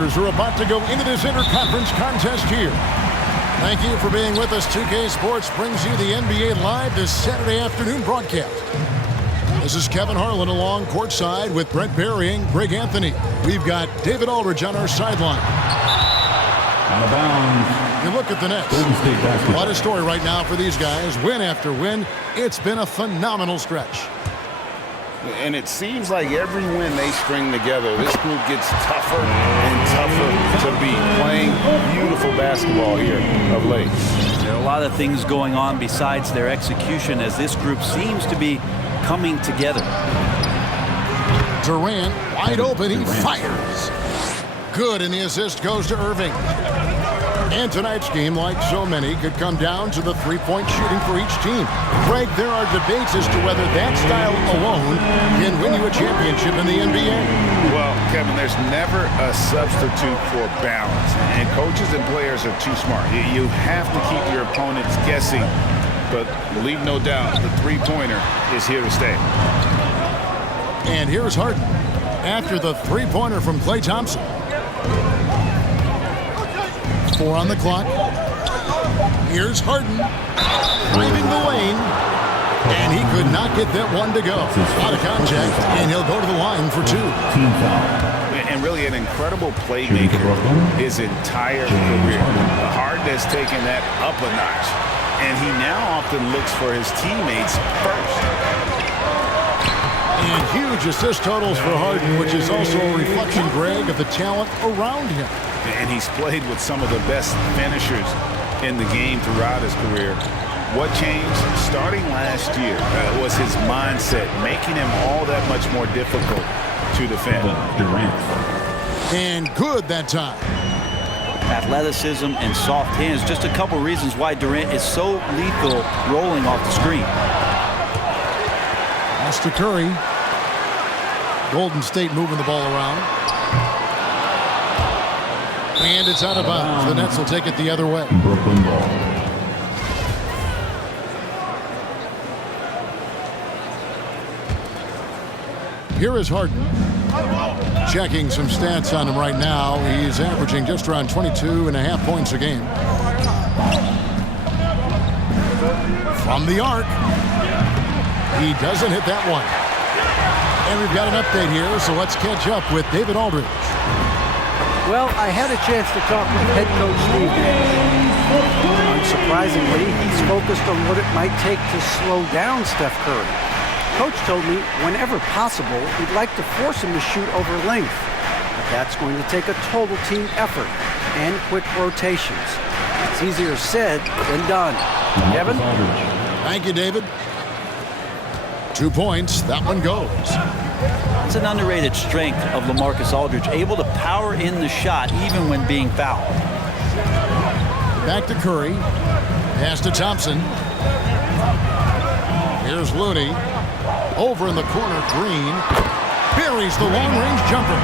Are about to go into this interconference contest here. Thank you for being with us. 2K Sports brings you the NBA Live this Saturday afternoon broadcast. This is Kevin Harlan along courtside with Brent Barry and Greg Anthony. We've got David Aldridge on our sideline. Out of bounds. You look at the Nets. What a story right now for these guys. Win after win. It's been a phenomenal stretch. And it seems like every win they string together, this group gets tougher and tougher to beat. Playing beautiful basketball here of late. There are a lot of things going on besides their execution as this group seems to be coming together. Durant wide open. He fires. Good, and the assist goes to Irving. And tonight's game, like so many, could come down to the three-point shooting for each team. Greg, there are debates as to whether that style alone can win you a championship in the NBA. Well, Kevin, there's never a substitute for balance. And coaches and players are too smart. You have to keep your opponents guessing. But leave no doubt, the three-pointer is here to stay. And here's Harden after the three-pointer from KLAY Thompson. 4 on the clock. Here's Harden driving the lane, and he could not get that one to go. Out of contact, and he'll go to the line for 2. And really an incredible playmaker his entire career. Harden has taken that up a notch, and he now often looks for his teammates first. And huge assist totals for Harden, which is also a reflection, Greg, of the talent around him. And he's played with some of the best finishers in the game throughout his career. What changed starting last year was his mindset, making him all that much more difficult to defend. And good that time. Athleticism and soft hands, just a couple reasons why Durant is so lethal rolling off the screen. Pass to Curry. Golden State moving the ball around. And it's out of bounds. The Nets will take it the other way. Brooklyn ball. Here is Harden. Checking some stats on him right now. He's averaging just around 22.5 points a game. From the arc. He doesn't hit that one. And we've got an update here, so let's catch up with David Aldridge. Well, I had a chance to talk with head coach Steve Nash. Unsurprisingly, he's focused on what it might take to slow down Steph Curry. Coach told me whenever possible, he'd like to force him to shoot over length. But that's going to take a total team effort and quick rotations. It's easier said than done. Kevin? Thank you, David. 2 points. That one goes. It's an underrated strength of LaMarcus Aldridge, able to power in the shot even when being fouled. Back to Curry. Pass to Thompson. Here's Looney. Over in the corner, Green. Buries the long-range jumper.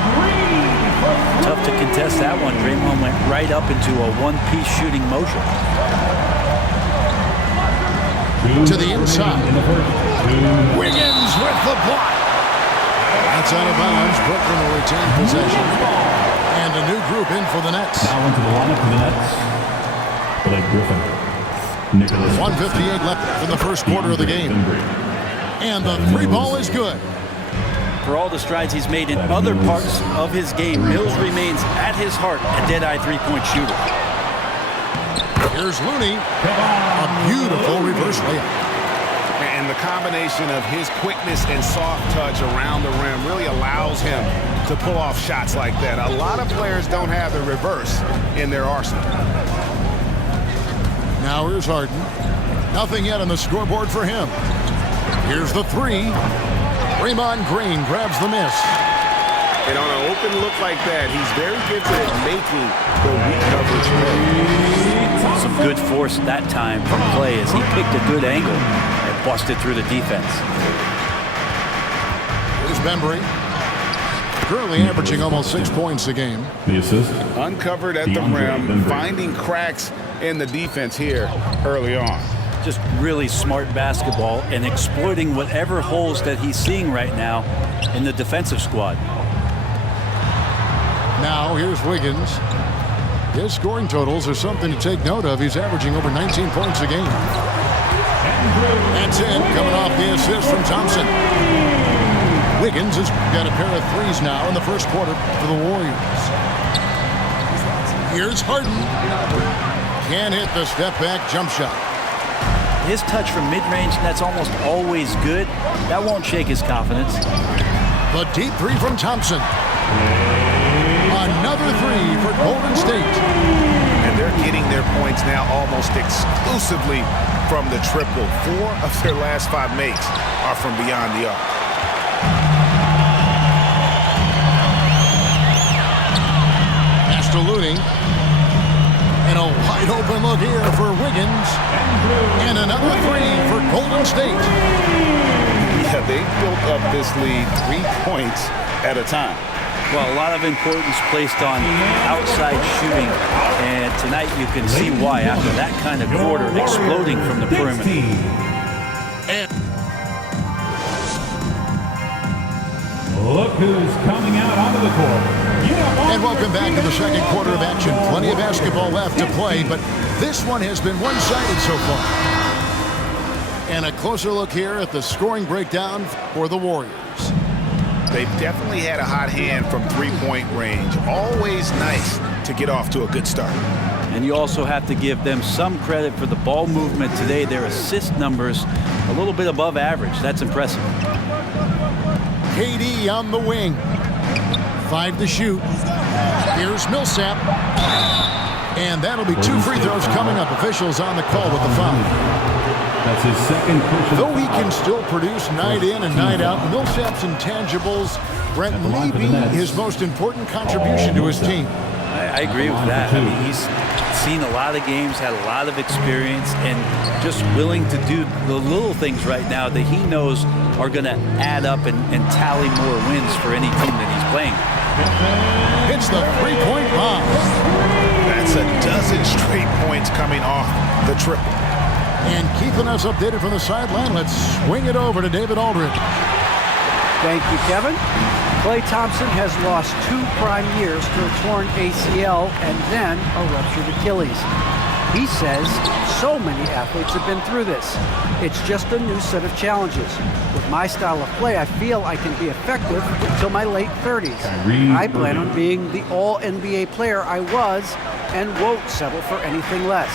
Tough to contest that one. Draymond went right up into a one-piece shooting motion. To the inside. Wiggins with the block. That's out of bounds. Brooklyn will retain possession. And a new group in for the Nets. Now into the lineup for the Nets. Blake Griffin. Nicholas. 1:58 left in the first quarter of the game. And the three ball is good. For all the strides he's made in other parts of his game, Mills remains at his heart a dead-eye three-point shooter. Here's Looney. A beautiful reverse layup. And the combination of his quickness and soft touch around the rim really allows him to pull off shots like that. A lot of players don't have the reverse in their arsenal. Now here's Harden. Nothing yet on the scoreboard for him. Here's the three. Draymond Green grabs the miss. And on an open look like that, he's very gifted at making the weak coverage play. Some good force that time from KLAY as he picked a good angle and busted through the defense. Here's Bembry. Currently averaging almost 6 points a game. The assist. Uncovered at the rim, finding cracks in the defense here early on. Just really smart basketball and exploiting whatever holes that he's seeing right now in the defensive squad. Now here's Wiggins. His scoring totals are something to take note of. He's averaging over 19 points a game. That's in, coming off the assist from Thompson. Wiggins has got a pair of threes now in the first quarter for the Warriors. Here's Harden. Can't hit the step-back jump shot. His touch from mid-range, that's almost always good. That won't shake his confidence. The deep three from Thompson. Another three for Golden State. And they're getting their points now almost exclusively from the triple. 4 of their last 5 makes are from beyond the arc. Master Looney. And a wide open look here for Wiggins. And another three for Golden State. Yeah, they built up this lead 3 points at a time. Well, a lot of importance placed on outside shooting. And tonight you can see why after that kind of quarter exploding from the perimeter. Look who's coming out onto the court. And welcome back to the second quarter of action. Plenty of basketball left to play, but this one has been one-sided so far. And a closer look here at the scoring breakdown for the Warriors. They've definitely had a hot hand from three-point range. Always nice to get off to a good start. And you also have to give them some credit for the ball movement today. Their assist numbers a little bit above average. That's impressive. KD on the wing. 5 to shoot. Here's Millsap. And that'll be 2 free throws coming up. Officials on the call with the foul. That's his second push. Though he can still produce night in and night out, Millsap's intangibles, Brent, may be his most important contribution to his team. I agree with that. I mean, he's seen a lot of games, had a lot of experience, and just willing to do the little things right now that he knows are going to add up and tally more wins for any team that he's playing. It's the three-point bomb. That's a dozen straight points coming off the triple. And keeping us updated from the sideline, let's swing it over to David Aldridge. Thank you, Kevin. Klay Thompson has lost 2 prime years to a torn ACL and then a ruptured Achilles. He says so many athletes have been through this. It's just a new set of challenges. With my style of play, I feel I can be effective until my late 30s. I plan on being the all-NBA player I was and won't settle for anything less.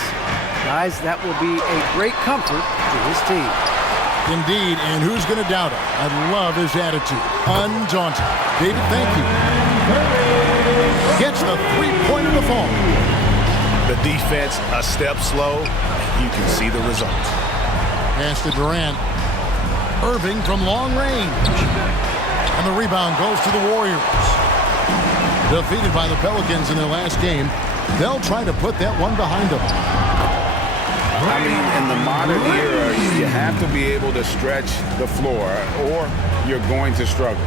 Guys, that will be a great comfort to his team. Indeed, and who's going to doubt it? I love his attitude. Undaunted. David, thank you. Gets the three-pointer to fall. The defense a step slow. You can see the results. Pass to Durant. Irving from long range. And the rebound goes to the Warriors. Defeated by the Pelicans in their last game, they'll try to put that one behind them. I mean, in the modern era, you have to be able to stretch the floor or you're going to struggle.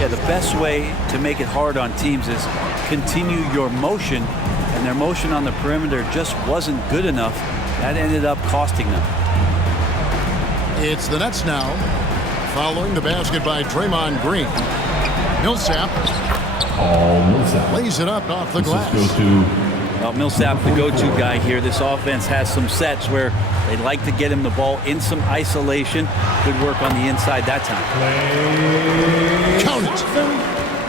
Yeah, the best way to make it hard on teams is continue your motion, and their motion on the perimeter just wasn't good enough. That ended up costing them. It's the Nets now, following the basket by Draymond Green. Millsap lays it up off the glass. Well, Millsap, the go-to guy here. This offense has some sets where they'd like to get him the ball in some isolation. Good work on the inside that time. Count it.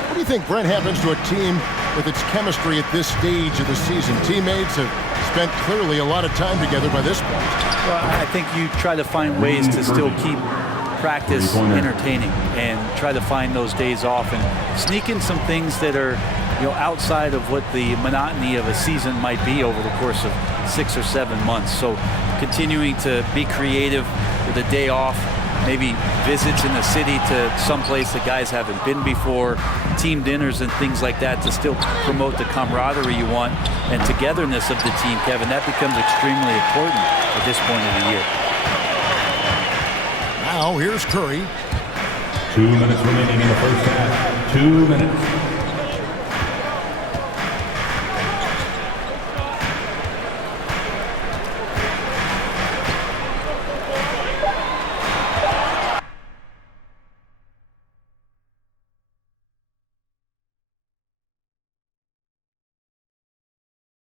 What do you think, Brent, happens to a team with its chemistry at this stage of the season? Teammates have spent clearly a lot of time together by this point. Well, I think you try to find ways to still keep practice entertaining and try to find those days off and sneak in some things that are, you know, outside of what the monotony of a season might be over the course of 6 or 7 months. So continuing to be creative with a day off, maybe visits in the city to someplace that guys haven't been before, team dinners and things like that to still promote the camaraderie you want and togetherness of the team, Kevin. That becomes extremely important at this point of the year. Now here's Curry. 2 minutes remaining in the first half. 2 minutes.